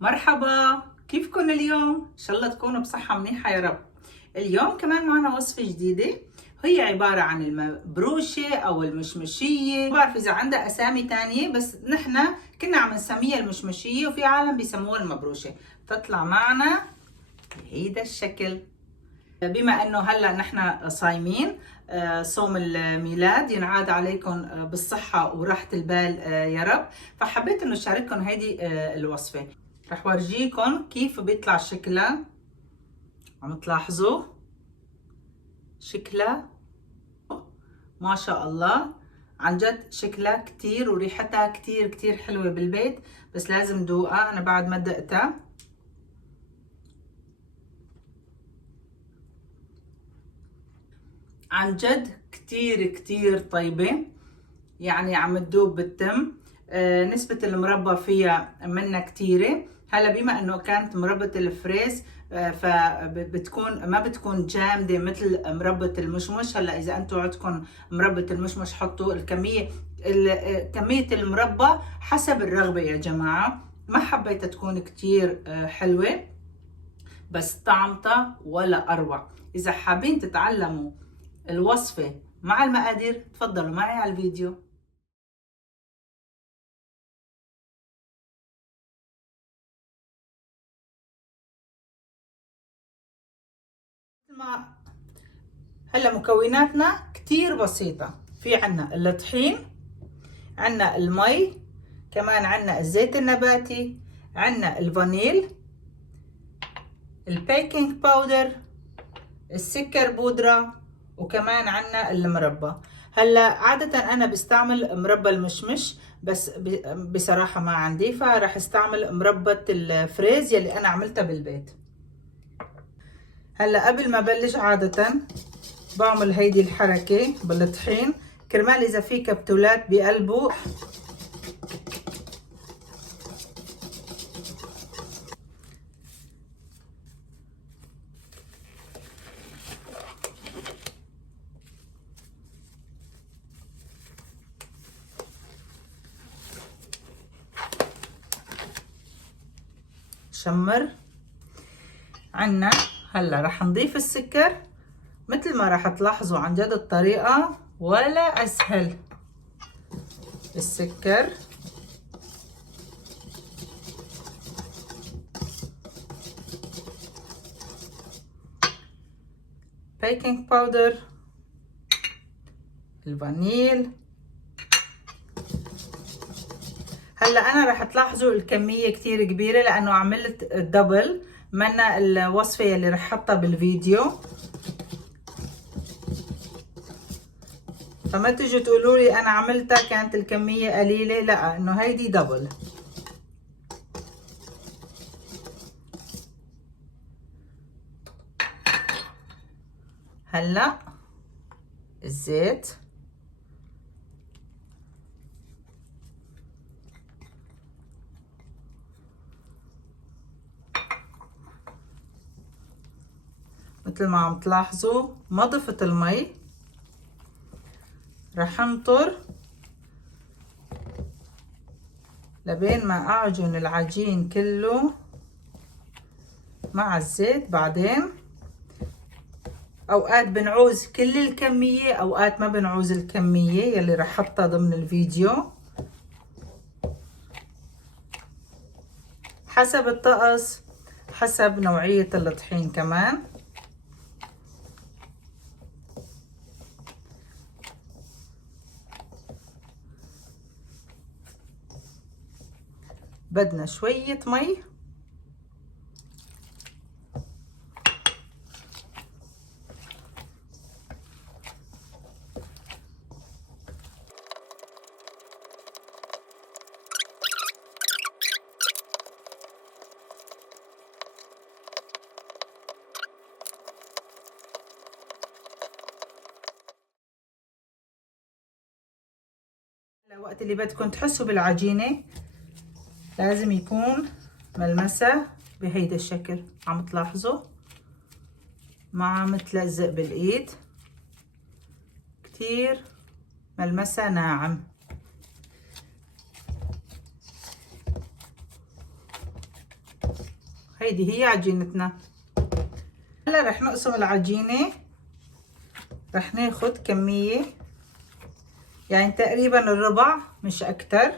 مرحبا، كيفكن اليوم؟ ان شاء الله تكونوا بصحة منيحة يا رب. اليوم كمان معنا وصفة جديدة، هي عبارة عن المبروشة او المشمشية. ما بعرف اذا عندها اسامي تانية، بس نحن كنا عم نسميها المشمشية وفي عالم بيسموها المبروشة. تطلع معنا بهيدا الشكل. بما انه هلا نحن صايمين صوم الميلاد، ينعاد عليكم بالصحة وراحة البال يا رب. فحبيت انه اشارككم هيدي الوصفة. رح ورجيكم كيف بيطلع شكلها. عم تلاحظوا شكلها ما شاء الله، عن جد شكلها كتير وريحتها كتير كتير حلوة بالبيت، بس لازم دوقها. انا بعد ما دقتها عن جد كتير كتير طيبة، يعني عم تدوب بالتم. نسبة المربى فيها منا كتيرة. هلا بما انه كانت مربى الفريز فبتكون ما بتكون جامدة مثل مربى المشمش. هلا اذا انتم عندكم مربى المشمش حطوا الكمية كمية المربى حسب الرغبة يا جماعة. ما حبيتها تكون كتير حلوة، بس طعمتها ولا اروع. اذا حابين تتعلموا الوصفة مع المقادير تفضلوا معي على الفيديو. ما هلا مكوناتنا كتير بسيطة. في عنا الطحين، عنا المي، كمان عنا الزيت النباتي، عنا الفانيل، البيكنج باودر، السكر بودرة، وكمان عنا المربى. هلا عادة انا بستعمل مربى المشمش، بس بصراحة ما عندي، فراح استعمل مربى الفريز يلي انا عملتها بالبيت. هلا قبل ما بلش عادة بعمل هيدي الحركة بالطحين كرمال اذا في كبتولات بقلبه. شمر عنا. هلا رح نضيف السكر. مثل ما رح تلاحظوا عن جد الطريقة ولا اسهل. السكر، بيكنج باودر، الفانيل. هلا انا رح تلاحظوا الكمية كتير كبيرة لانه عملت الدبل من الوصفة اللي رح حطها بالفيديو، فما تيجوا تقولوا لي انا عملتها كانت الكمية قليلة. لا، انه هيدي دبل. هلا الزيت، مثل ما عم تلاحظوا ما ضفت المي. رح انطر لبين ما اعجن العجين كله مع الزيت. بعدين اوقات بنعوز كل الكمية، اوقات ما بنعوز الكمية يلي رح احطها ضمن الفيديو، حسب الطقس، حسب نوعية الطحين كمان. بدنا شوية مي. وقت اللي بدكم تحسوا بالعجينة لازم يكون ملمسها بهيدا الشكل. عم تلاحظوا ما عم تلزق بالايد، كتير ملمسها ناعم. هيدي هي عجينتنا. هلا رح نقسم العجينة، رح ناخد كمية يعني تقريبا الربع مش اكتر.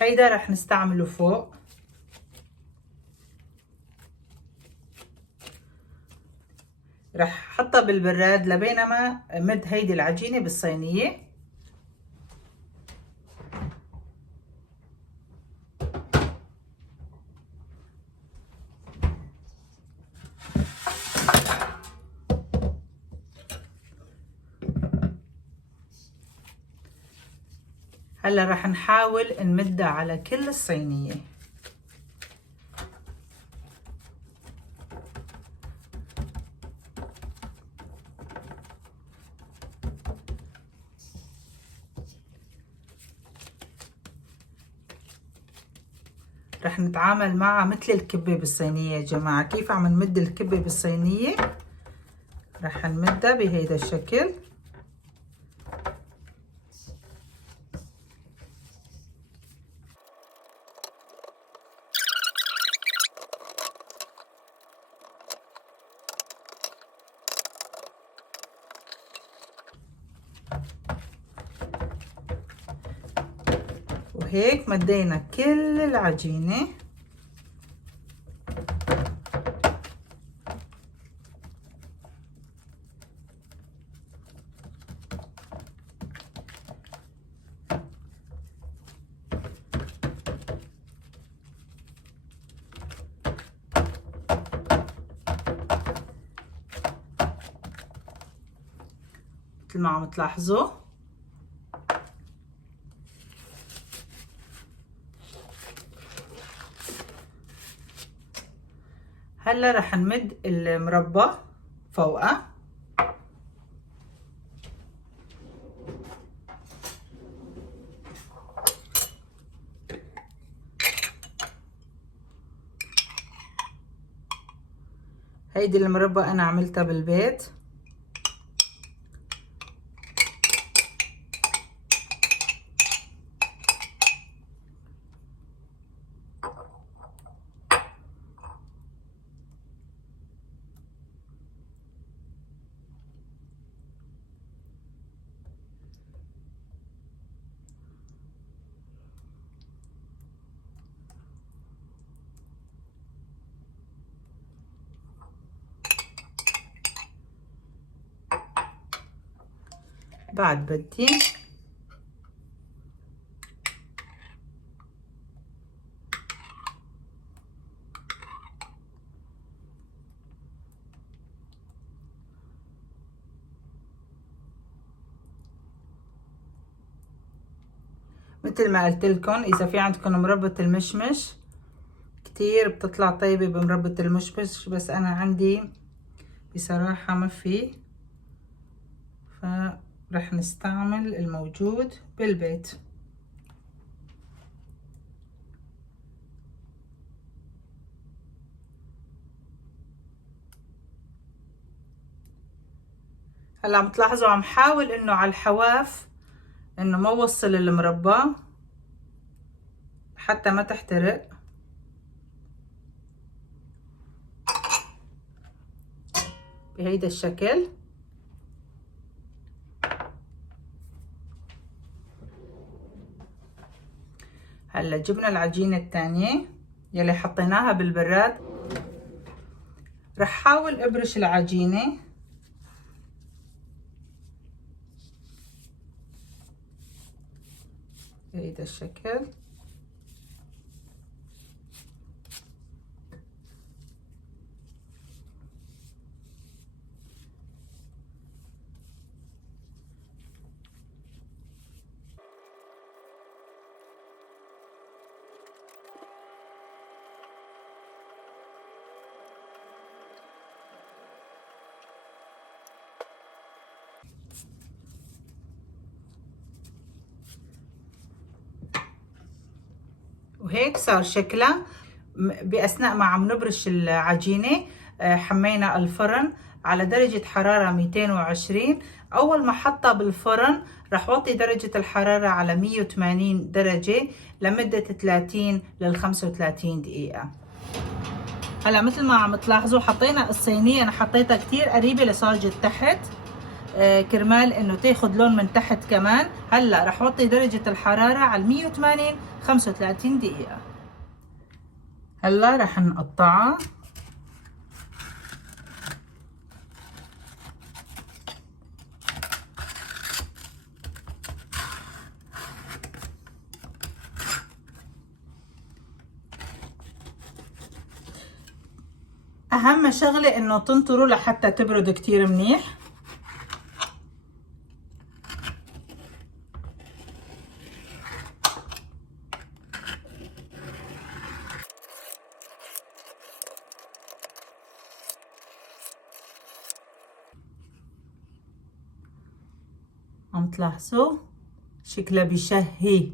هيدا رح نستعمله فوق. رح حطها بالبراد لبينما مد هيدي العجينة بالصينية. هلا رح نحاول نمدها على كل الصينية. رح نتعامل معها مثل الكبة بالصينية يا جماعة. كيف عم نمد الكبة بالصينية رح نمدها بهيدا الشكل. وهيك مدينا كل العجينة. مثل ما عم تلاحظوا هلا رح نمد المربى فوقها. هيدي المربى انا عملتها بالبيت. بعد بدي مثل ما قلت لكم اذا في عندكم مربى المشمش كتير بتطلع طيبة بمربى المشمش، بس انا عندي بصراحة ما في، فرح نستعمل الموجود بالبيت. هلا عم تلاحظوا عم حاول انه على الحواف انه ما وصل المربى حتى ما تحترق. بهيدا الشكل. هلا جبنا العجينة الثانية يلي حطيناها بالبراد. رح حاول ابرش العجينة بهيدا الشكل. وهيك صار شكلها. بأثناء ما عم نبرش العجينة حمينا الفرن على درجة حرارة 220. أول ما حطها بالفرن رح وطي درجة الحرارة على 180 درجة لمدة 30 ل 35 دقيقة. هلا مثل ما عم تلاحظوا حطينا الصينية، انا حطيتها كتير قريبة لصاج تحت كرمال انه تاخد لون من تحت كمان. هلا رح اوطي درجة الحرارة على 180 35 دقيقة. هلا رح نقطعها. اهم شغلة انه تنطروا لحتى تبرد كتير منيح. عم تلاحظوا شكلها بشهي.